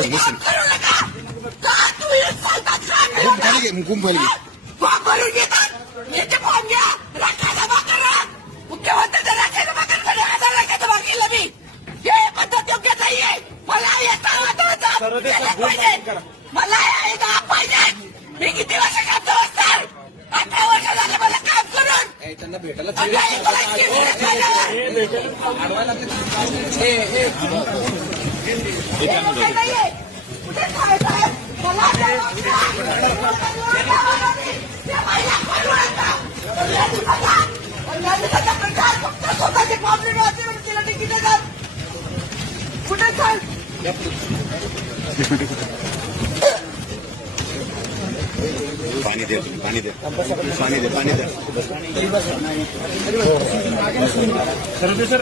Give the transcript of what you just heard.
करू नका का तुम्ही चालतात फॉर्म भरून घेतात याचे फॉर्म घ्या राखा जमा करा मुख्यमंत्र्यांच्या राखा जमा करताना 1000 राखा जमा केलं मी हे पद्धत योग्य नाहीये मला येता पाहिजे मला पाहिजे मी किती वर्ष काम असणार 18 वर्ष झाले मला काम करून त्यांना भेटायला कुठे चाल पाणी दे पाणी दे पाणी दे पाणी दे सर